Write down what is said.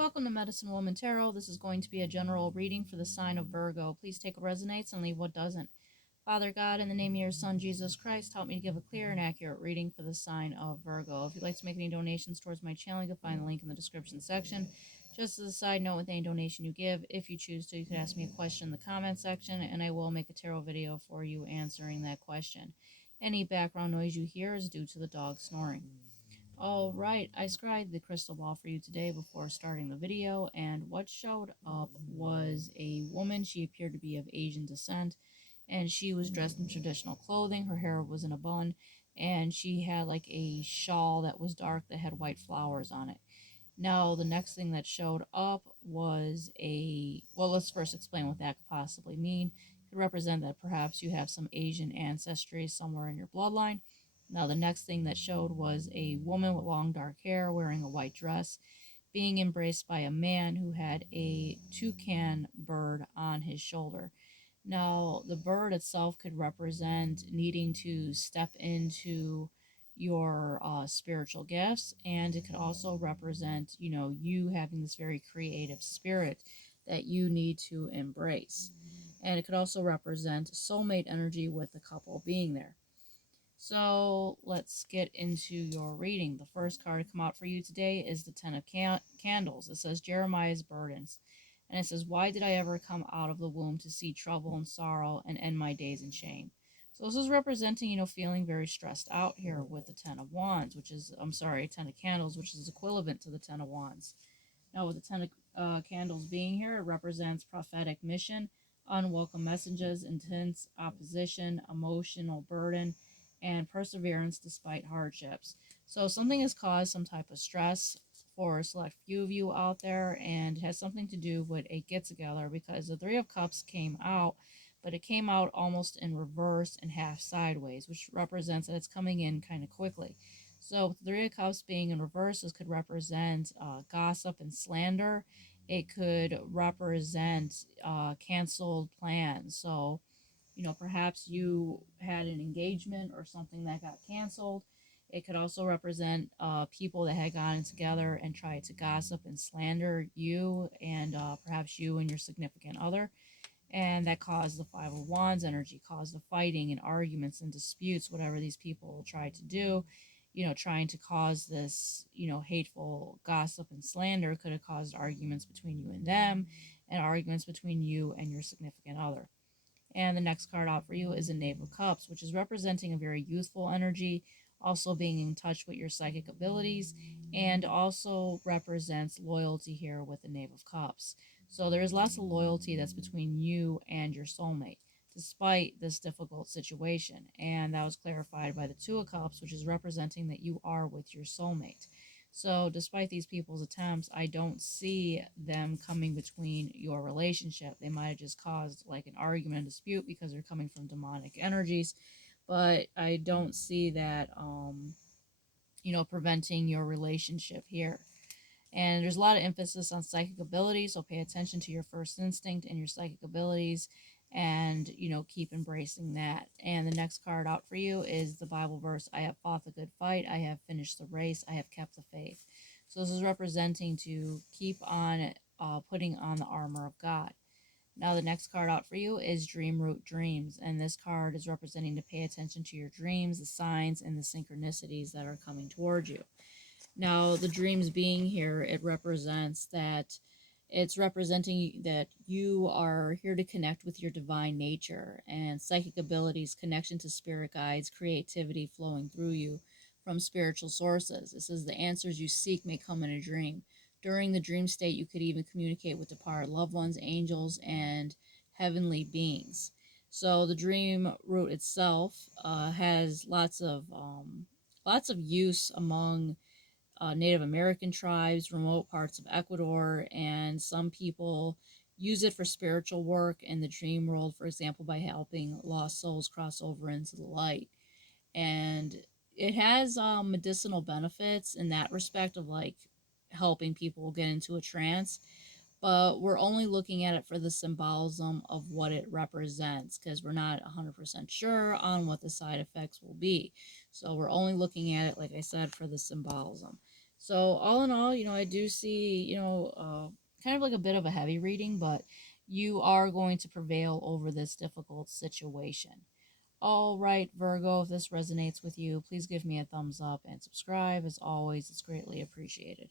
Welcome to Medicine Woman Tarot. This is going to be a general reading for the sign of Virgo. Please take what resonates and leave what doesn't. Father God, in the name of your Son, Jesus Christ, help me to give a clear and accurate reading for the sign of Virgo. If you'd like to make any donations towards my channel, you can find the link in the description section. Just as a side note, with any donation you give, if you choose to, you can ask me a question in the comment section, and I will make a tarot video for you answering that question. Any background noise you hear is due to the dog snoring. All right, I scried the crystal ball for you today before starting the video, and what showed up was a woman. She appeared to be of Asian descent, and she was dressed in traditional clothing. Her hair was in a bun, and she had like a shawl that was dark that had white flowers on it. Now, the next thing that showed up was well, let's first explain what that could possibly mean. It could represent that perhaps you have some Asian ancestry somewhere in your bloodline. Now, the next thing that showed was a woman with long dark hair wearing a white dress being embraced by a man who had a toucan bird on his shoulder. Now, the bird itself could represent needing to step into your spiritual gifts, and it could also represent, you having this very creative spirit that you need to embrace. And it could also represent soulmate energy with the couple being there. So let's get into your reading. The first card to come out for you today is the Ten of Candles. It says Jeremiah's burdens. And it says, why did I ever come out of the womb to see trouble and sorrow and end my days in shame? So this is representing, feeling very stressed out here with the Ten of Wands, Ten of Candles, which is equivalent to the Ten of Wands. Now with the Ten of Candles being here, it represents prophetic mission, unwelcome messages, intense opposition, emotional burden, and perseverance despite hardships. So something has caused some type of stress for a select few of you out there, and it has something to do with a get-together, because the Three of Cups came out, but it came out almost in reverse and half sideways, which represents that it's coming in kind of quickly. So with the Three of Cups being in reverse, this could represent gossip and slander. It could represent canceled plans. So perhaps you had an engagement or something that got canceled. It could also represent people that had gotten together and tried to gossip and slander you, and perhaps you and your significant other. And that caused the Five of Wands energy, caused the fighting and arguments and disputes, whatever these people tried to do. Trying to cause this, hateful gossip and slander could have caused arguments between you and them, and arguments between you and your significant other. And the next card out for you is a Knave of Cups, which is representing a very youthful energy, also being in touch with your psychic abilities, and also represents loyalty here with the Knave of Cups. So there is lots of loyalty that's between you and your soulmate, despite this difficult situation. And that was clarified by the Two of Cups, which is representing that you are with your soulmate. So despite these people's attempts, I don't see them coming between your relationship. They might have just caused like an argument and dispute because they're coming from demonic energies, but I don't see that, preventing your relationship here. And there's a lot of emphasis on psychic abilities, so pay attention to your first instinct and your psychic abilities, and keep embracing that. And the next card out for you is the Bible verse, I have fought the good fight, I have finished the race, I have kept the faith. So this is representing to keep on putting on the armor of God. Now the next card out for you is Dream Root Dreams, and this card is representing to pay attention to your dreams, the signs, and the synchronicities that are coming towards you. Now, the dreams being here, it's representing that you are here to connect with your divine nature and psychic abilities, connection to spirit guides, creativity flowing through you from spiritual sources. It says the answers you seek may come in a dream. During the dream state, you could even communicate with departed loved ones, angels, and heavenly beings. So the dream root itself has lots of use among Native American tribes, remote parts of Ecuador, and some people use it for spiritual work in the dream world, for example, by helping lost souls cross over into the light. And it has medicinal benefits in that respect of like helping people get into a trance, but we're only looking at it for the symbolism of what it represents, because we're not 100% sure on what the side effects will be. So we're only looking at it, like I said, for the symbolism. So all in all, I do see, kind of like a bit of a heavy reading, but you are going to prevail over this difficult situation. All right, Virgo, if this resonates with you, please give me a thumbs up and subscribe. As always, it's greatly appreciated.